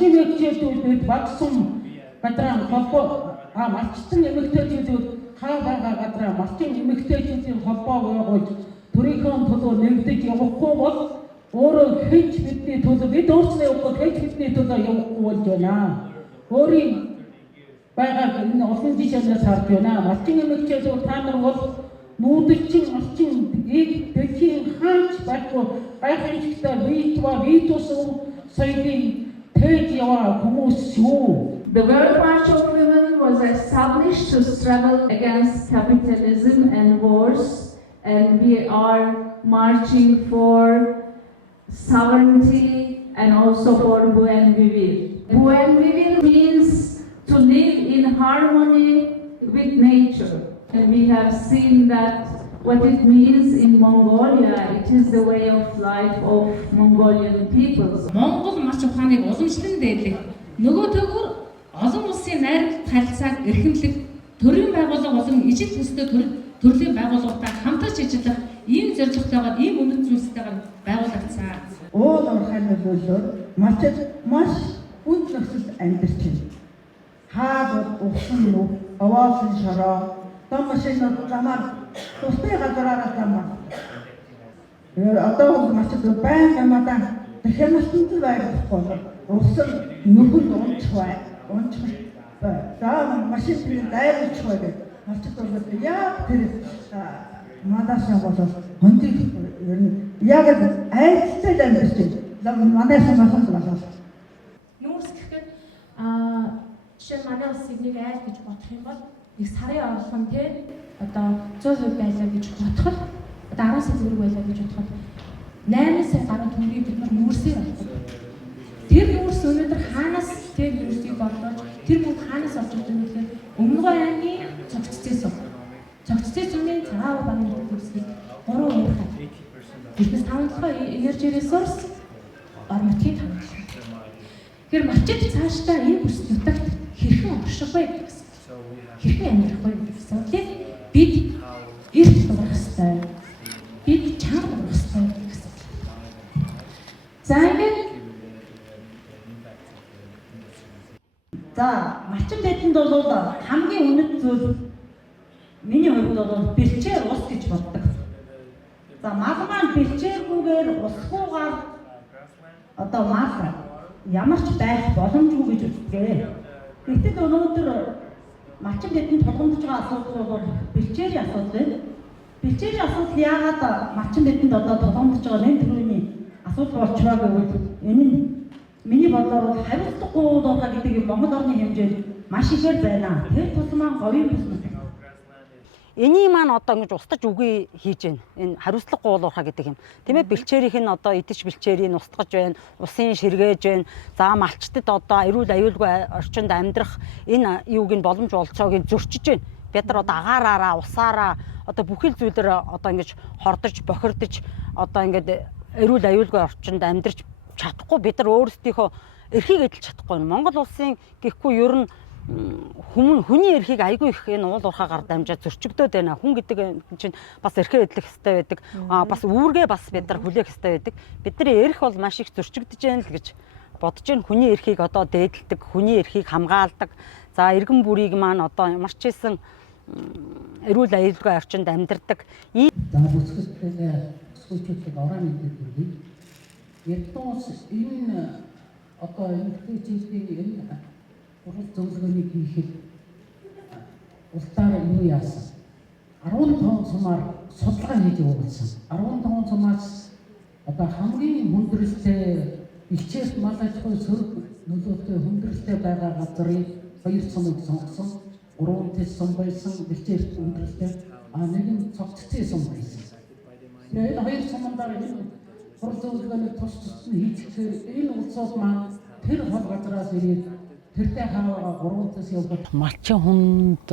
малчин эмэгтэйчүүд багсан гадраа холбоо малчтан эмэгтэйчүүд хаа гадраа малчин эмэгтэйчүүдийн холбоо байгуулж төрийнхөө төлөө нэгдэж явахгүй бол өөрөө хэд бидний төлөө бид өөрсдөө явахгүй хэд бидний төлөө явахгүй болж байна. Өөрийн байгаа энэ олон жишээнээс харж байна. Малчин эмэгтэйчүүд та нар бол нүүдэлчин малчин ийг дэлхийн хаач байхгүй гайхамшигтай витус соёлын тээж яваа хүмүүс шүү. The World March of Women was established to struggle against capitalism and wars, and we are marching for sovereignty and also for Buen Vivir. Buen Vivir means to live in harmony with nature, and we have seen that what it means in Mongolia, it is the way of life of Mongolian peoples. Монгол марч ухааныг уламжлан дээдлэх нөгөө төгөр олон улсын найрамд харилцааг эрхэмлэх төрийн байгууллага болон ижил төстэй төрлийн байгууллагатай хамтарч ажиллах ийм зорилготойгоор ийм үнэт зүйлстэйгээр байгуулагдсан. Уул уурхайны болоод малчид маш үнд нөхцөлд амьдарч байна. Хаад угсан нү, овоосон шороо, том машинууд замаар тустай газараараа замаар. Одоо малчид байн ямадан тэхэмэсэнд байхгүй. Угсан нүхэнд унчих за машин дайрч байдаг. Малчид бол яа тэр мадаасаа болоод хондиг ер нь яг айцтай амьдарч байна. Мадаасаа болоод Юурс гэхэд жишээ манай улсыг нэг айл гэж бодох юм бол нэг сарын орлого нь те одоо 100% байлаа гэж бодоход одоо 10 сая төгрөг байлаа гэж бодоход 8 сая гаруй төгрөгийг бид нар нүүрсээр авах. Тэр нүүрс өнөөдөр хаанаас тэр нүүрсийг бодлоо тэр бүх хаанаас олж ирдэг вэ гэхээр Өмнөгөө аймгийн цогццээс цогццээс үнийн цагаан багийн нүүрсийг 3 уурхай. Биднес 5 энержи ресурс орнотын хангалттай. Тэр малчид цаашдаа энэ бүс нутагт хэрхэн орших вэ гэсэн. Хэрхэн амьдрах вэ гэсэн. Бид эрт сурах ёстой. Бид чанга сурах ёстой гэсэн. За ингээд малчин байдланд бол хамгийн үнэт зүйл миний хувьд бол бэлчээр ус гэж боддог. За мал маань бэлчээргүйгээр усгүйгээр одоо мал ямар ч байх боломжгүй гэж үздэг. Гэтэл өнөөдөр малчин байдланд тулгамдж байгаа асуудал бол бэлчээрийн асуудал байна. Бэлчээрийн асуудал яагаад малчин байдланд одоо тулгамдж байгаа нэг төрлийн асуудал болчихоо гэвэл энэ нь миний бодлоор хариуцлагагүй дуугаа гэдэг юм Монгол орны хэмжээнд маш ихээр байна. Тэр тусмаа говийн бүснэ. Энийг маань одоо ингэж устгаж үгүй хийж байна. Энэ хариуцлагагүй уулуурхаа гэдэг юм. Тиймээ бэлчээрийнх нь одоо идэж бэлчээрийг устгаж байна, усын ширгээж байна. За малчтад одоо эрүүл аюулгүй орчинд амьдрах энэ юуг нь боломж олцоог зөрчиж байна. Бид нар одоо агаараараа, усаараа одоо бүхэл зүйлээр одоо ингэж хордож, бохирдож одоо ингэж эрүүл аюулгүй орчинд амьдрч чадахгүй бид нар өөрсдийнхөө эрхийг эдэлж чадахгүй. Монгол улсын гэхгүй ер нь хүний эрхийг айгүй их энэ уул уурхаагаар дамжаад зөрчигдөөд байна. Хүн гэдэг чинь бас эрхээ эдлэх хэрэгтэй байдаг. Бас үүргээ бас бид нар хүлээх хэрэгтэй байдаг. Бидний эрх бол маш их зөрчигдөж байна л гэж бодож байна. Хүний эрхийг одоо дээдэлдэг, хүний эрхийг хамгаалдаг. За иргэн бүрийг маань одоо ямар ч хэлсэн эрүүл аюулгүй орчинд амьдардаг. За бүсгүйчүүдийг ороо мэддэг юм. Ертөнц энэ одоо эмэгтэйчүүдийн энэ урал зөвлөгөөнийг хийхэд улсаар юу яасан? 15 сумаар судалгаа хийж өгсөн. 15 сумаас одоо хамгийн хүндрэлтэй бэлчээрт мал аж ахуй сөрөг нөлөөтэй хүндрэлтэй байгаа газрыг 2 сумыг сонгосон. 3 тэс сум байсан бэлчээрт хүндрэлтэй нэг нь цогццээ сум байсан. Тэгээд 2 сумдаар энэ урал зөвлөгөөний тус тусны хийчихээр энэ улсууд маань тэр хол газраас ирээд тэртэй хаваа 3 тэс явах малчин хүнд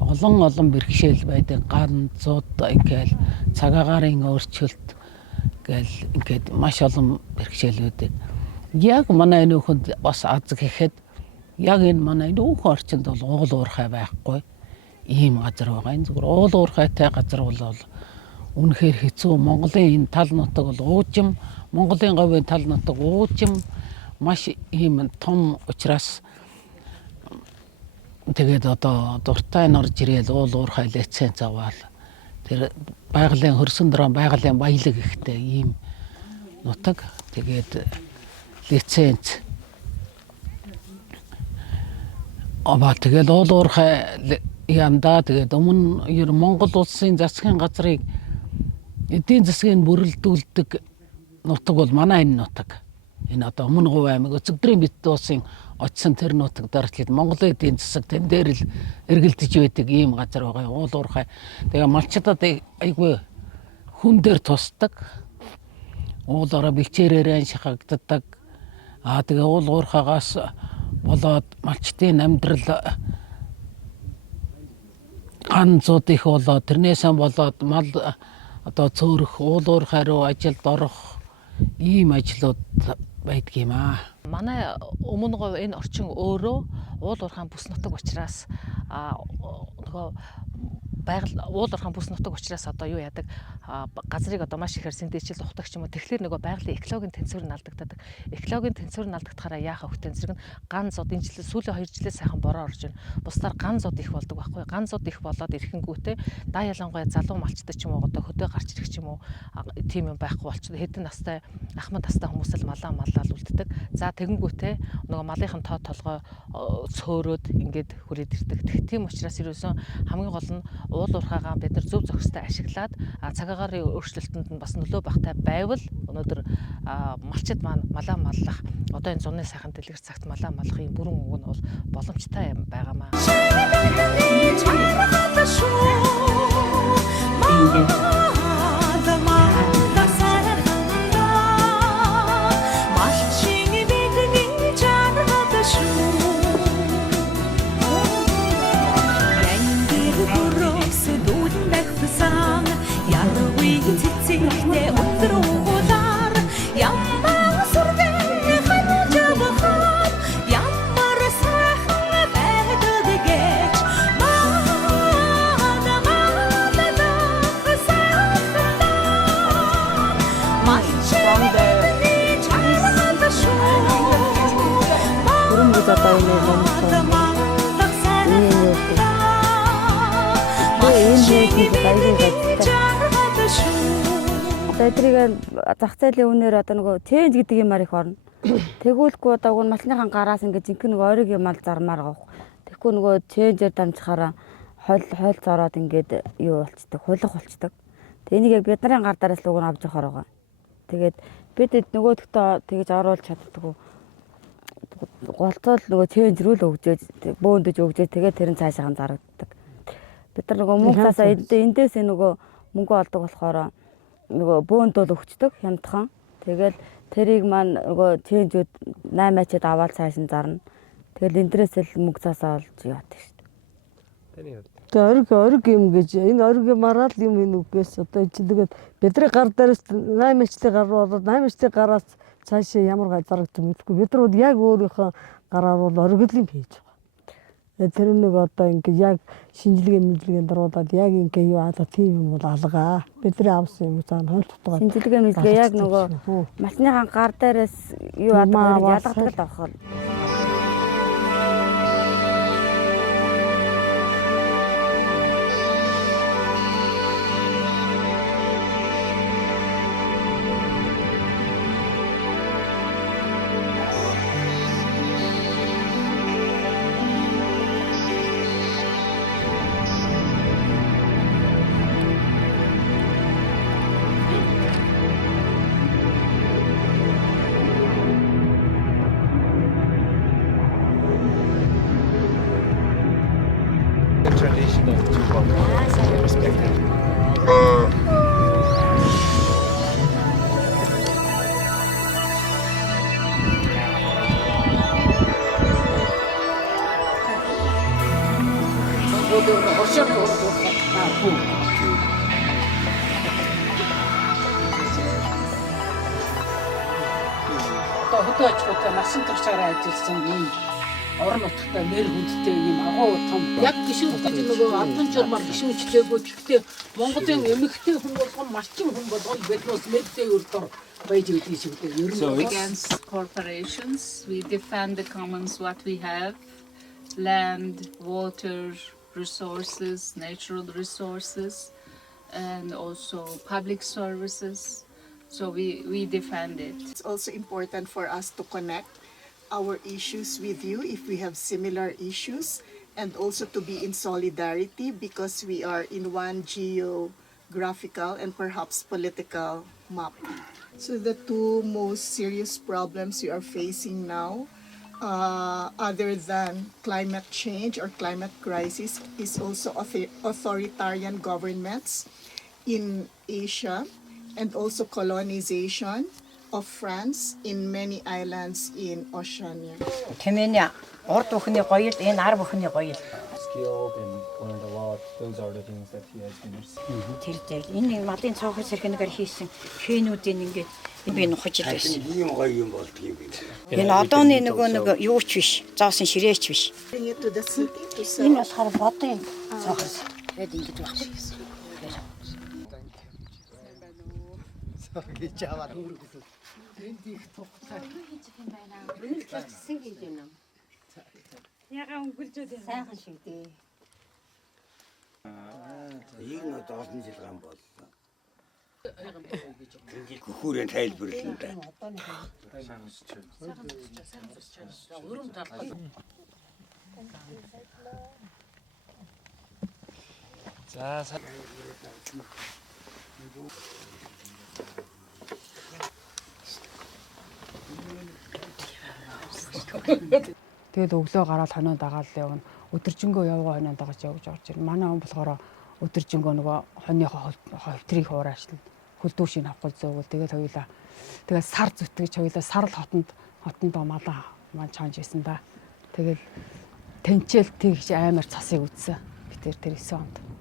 олон бэрхшээл байдаг. Ганцууд ингээл цагаагаарын өөрчлөлт гэл ингээд маш олон бэрхшээл байдаг. Яг манай нөхөд бас аз гэхэд яг энэ манай нөхөн орчинд бол уул уурхай байхгүй ийм газар байгаа. Энэ зүгээр уул уурхайтай газар бол үнэхээр хэцүү. Монголын энэ тал нутаг бол уужим, Монголын говийн тал нутаг уужим, маш ийм том учраас тэгээд одоо дуртай норж ирээл уул уурхай лиценз аваад тэр байгалийн хөрсөн дрон байгалийн баялаг ихтэй ийм нутаг тэгээд лиценз аваа тэгээд уул уурхай янда тэгээд өмнө Монгол улсын засгийн газрыг эдийн засгийн бүрэлдүүлдэг нутаг бол манай энэ нутаг. Энэ одоо өмнө Говь аймаг Өцөгдрийн Бит уусын очсон тэр нутаг дартлаад Монголын эдийн засаг тэн дээр л эргэлдэж байдаг ийм газар байгаа. Уул уурхай. Тэгээ малчдад айгүй хүн дээр тусдаг. Уулаараа бэлчээрээр шахагддаг. Тэгээ уул уурхайгаас болоод малчдын амьдрал ганцууд их болоод тэрнээсээ болоод мал одоо цөөрөх уул уурхай руу ажилд орох ийм ажлууд байдаг юм аа. Манай өмнө Говь энэ орчин өөрөө уул уурхайн бүс нутаг учраас нөгөө уул уурхайн бүс нутаг учраас одоо юу яадаг газрыг одоо маш ихээр синтезчил ухдаг ч юм уу. Тэгэхээр нөгөө байгалийн экологийн тэнцвэр нь алдагддаг. Экологийн тэнцвэр нь алдагдахаараа яахаа хөтөн зэрэг нь ганцууд энэ жил сүүлийн 2 жилээс сайхан бороо орж байна. Бусдаар ганцууд их болдог байхгүй. Ганцууд их болоод ирэхэнгүүтээ даа ялангуяа залуу малчдаг ч юм уу одоо хөдөө гарч ирэх ч юм уу тийм юм байхгүй болчихсон. Хэдэн настай ахмад настай хүмүүс л малаа үлддэг. За тэгэнгүүтээ нөгөө малынхын тоо толгой цөөрөөд ингээд хүрээд ирдэг. Тийм учраас ерөөсөн хамгийн гол нь уул уурхайгаа бид нар зөв зохистой ашиглаад цаг агаарын өөрчлөлтөнд нь бас нөлөө багтай байвал өнөөдөр малчид маань малаа маллах одоо энэ зуны сайхан дэлгэр цагт малаа маллах юм бүрэн үг нь бол боломжтой юм байгаамаа. Эдрийг зах зээлийн үнээр одоо нөгөө ченж гэдэг юмар их орно. Тэгүүлгүй одоо уг нь малчныхан гараас ингээд жинхэнэ нөгөө ойрог юм ал зармаар авах. Тэгэхгүй нөгөө ченжээр дамжихаараа хойл зороод ингээд юу болцдог, хулах болцдог. Тэг энийг яг бид нарын гар дээрээс л уг нь авч явахаар байгаа. Тэгээд бид нөгөөдөгтөө тэгж оруулж чаддаггүй. Голцоол нөгөө ченж рүү л өгжөөж, бөөндөж өгжөөж тэгээд тэр нь цаашаа зарагддаг. Бид нар нөгөө мөнгөсаа эндээс нөгөө мөнгө олдог болохоор нөгөө бөөнд бол өгчдөг хямдхан. Тэгэл тэрийг маань нөгөө ченжүүд 8-ачад аваад цааш нь зарна. Тэгэл эндрээс л мөнгө цаасаа олж яваад шүү дээ. Ориг юм гэж энэ ориг мараад юм нүгээс одоо тэгээд бидний гар дээрээс 8-ачдын гар болоод 8-ачдын гараас цаашаа ямар зарагдсан мэдэхгүй. Бид нар яг өөрийнхөө гараар бол ориг л юм хийж байгаа. Тэр нэг одоо ингээ яг шинжилгээ даруулаад яг ингээ юу аа тийм юм бол алгаа. Бидний авсан юм цаана хол тутгаа. Шинжилгээ яг нөгөө малчныхан гар дээрээс юу ялгадаг л авах. Одоо хөдөө аж ахуйтай насан туршаараа ажилласан ийм орон нутгтай нэр хүндтэй ийм агуу том яг гişүүд гэж нөгөө албан журмаар гişүүчлээгүй гэхдээ Монголын эмэгтэй хүн болгон малчин хүн болгон биднээс мэдтэй өрдөр байж өгдөө шиг дээ. Ер нь Against corporations, we defend the commons what we have, land, water, resources, natural resources, and also public services. So we defend it. It's also important for us to connect our issues with you if we have similar issues, and also to be in solidarity because we are in one geographical and perhaps political map. So the two most serious problems we are facing now, other than climate change or climate crisis, is also authoritarian governments in Asia, and also colonization of France in many islands in Oceania. Тэмээний урд бүхний гоёл, энэ ар бүхний гоёл. Skilled and learned a lot. Those are the things that he has been receiving. Тэр дээр энэ малын цоохын сэрхэнээр хийсэн хэнүүдийн ингээд би нухаж байсан. Ийм гоё юм болдго юм бэ. Энэ одооны нөгөө юу ч биш, зоосон ширээч биш. Bring it to the city to sell. Энэ болохоор бодын цоохос. Тэгээд ингэж багш. Гэж аваад энд их тухтай. Үнэлсэн гэж байна. Яга өнгөлжөөд сайхан шиг дээ. Ийм нь олон жил гам боллоо. Хөхүүрэн тайлбарлана да. Өрөм талбай. За Тэгээд өглөө гараад хоноо дагаал явна. Өдөржингөө явгаа хоноо дагаж явж орж ирнэ. Манай он болохоор өдөржингөө нөгөө хоньныхоо ховтрийг хуураачлаа. Хөлдөөшийг авахгүй зөөгөл тэгээд хоёулаа. Тэгээд сар зүтгэж хоёулаа сарл хотондоо малаа маань чанж исэн да. Тэгээд тэнцэл тэгж амар цасыг үтсэн. Би тэр 9 онд.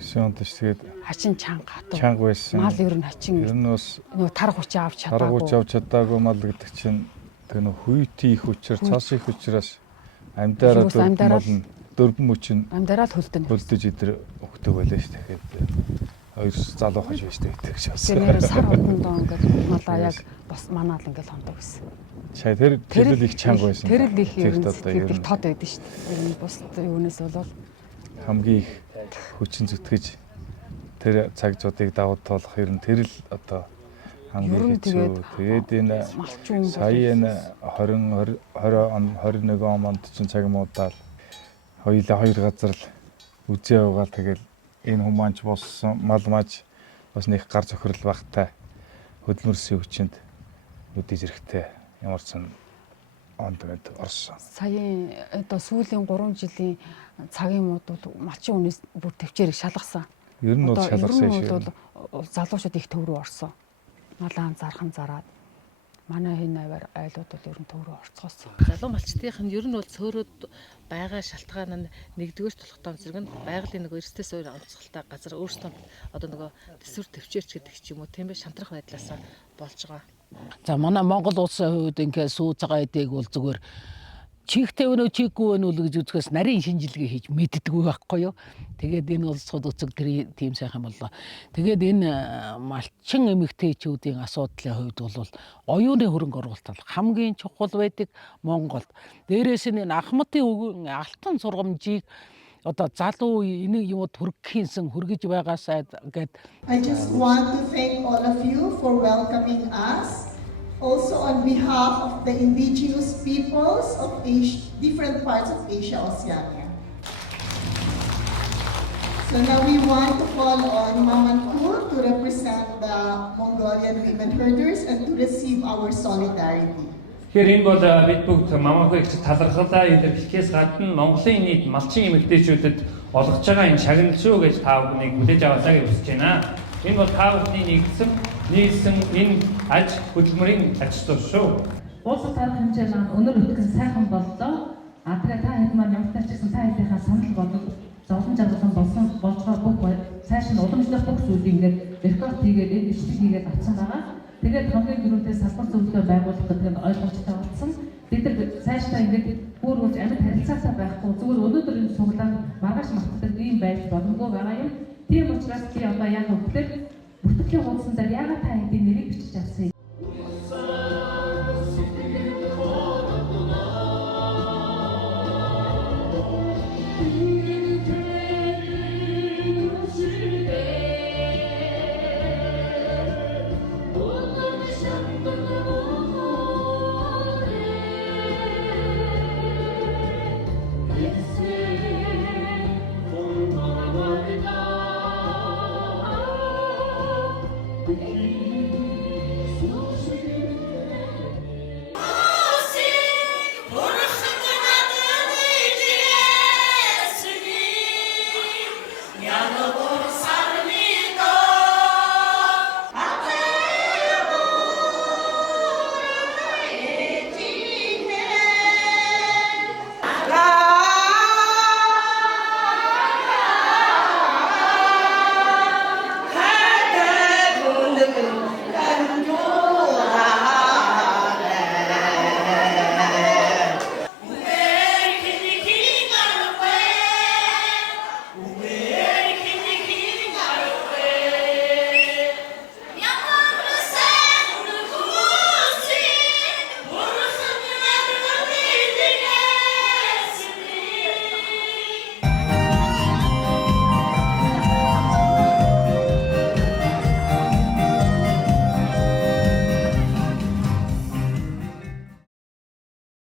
9 онд ч тэгээд хачин чанга хатуу. Чанга байсан. Мал ер нь хачин. Ер нь бас нөгөө тарах хүч авч чадаагүй. Тарах хүч авч чадаагүй мал гэдэг чинь тэр нөх хүйти их учраас цас их учраас амьдараад дөрвөн мөчин амьдараад хөлдөн. Хөлдөж идэр өгдөг байлаа шүү дээ. Тэгэхээр хоёр залуу хаж байж дээ гэж шээс. Тэр сар хотондоо ингээд малаа яг бас манаа л ингээд хондог гэсэн. Шаа тэр л их чанга байсан. Тэр л их ер нь их тод байдаг шүү дээ. Энэ бус юунаас болов хамгийн их хүчин зүтгэж тэр цагжуудыг давуу тоолох ер нь тэр л одоо хамгийн хэцүү. Тэгээд энэ сая энэ 21 онд чинь цаг муудаал хоёулаа хоёр газар л үзээ явгаал тэгэл энэ хүмүүс болсон мал маж бас нэг гар зохирол багтай хөдөлмөрсийн хүчинд үдий зэрэгтэй ямар ч онд мэд орсон. Саяын одоо сүүлийн 3 жилийн цагийн муудууд малчин үнээс бүр төвчээр шалгасан. Ер нь бол шалгасан шиг. Залуучууд их төв рүү орсон. Малаан зархан зараад манай хин аваар айлууд бол ер нь төв рүү орцгоосон. Залуу малчдынх нь ер нь бол цөөрөд байгаа шалтгаан нь нэгдүгээр толготон зэрэг нь байгалийн нөгөө эрсдэл суурь онцгой газар өөрсдөө одоо нөгөө төсвөр төвчээрч гэдэг ч юм уу тийм ээ шантрах байдлаас болж байгаа. За манай Монгол улсын хувьд ингээд сүү цагаан эдэг бол зүгээр чихтэй өнөө чихгүй өнөө гэж үзэхээс нарийн шинжилгээ хийж мэддэггүй байхгүй юу. Тэгээд энэ улсууд үзэг тэр тийм сайхан боллоо. Тэгээд энэ малчин эмэгтэйчүүдийн асуудлын хувьд бол оюуны хөрөнгө оруулалт хамгийн чухал байдаг Монголд. Дээрээс нь Ахмадын өвгөн алтан сургамжийг одоо залуу энэ юмуд хүргэхийнсэн хүргэж байгаасаа гэд I just want to thank all of you for welcoming us. Also on behalf of the indigenous peoples of Asia, different parts of Asia, Oceania. So now we want to call on Mamankur to represent the Mongolian women herders and to receive our solidarity. Тэгэхээр энэ бол бид бүгд Маманхыг талархлаа илэрхийлэхээс гадна Монголын нийт малчин эмэгтэйчүүдэд олгож байгаа энэ шагнал шүү гэж та бүхнийг хүлээж аваасаа гэж хүсэж байна. Энэ бол та бүхний нийлсэн энэ аж хөдөлмөрийн аж тус шүү. Улс тарих хэмжээ маань өнөр өтгөн сайхан боллоо. Тэгээ та хэд маань явталч гэсэн та хэдийнхээ санал бодлого зовлон жаргалан болсон болж байгаа бүх цааш нь уламжлах бүх зүйлийг ингээд рекорд хийгээд энэ бичлэг хийгээд авсан байгаа. Тэгээд хамгийн түрүүндээ салбар зөвлөлөө байгуулах гэдэг нь ойлгомжтой болсон. Бид нар цаашдаа ингээд бүр байж боломжгүй байгаа юм. Тийм учраас би одоо яг хөтлөг бүртгэлийн хуудсан дээр яагаад та эдийн нэрийг бичиж авсан юм? Yeah.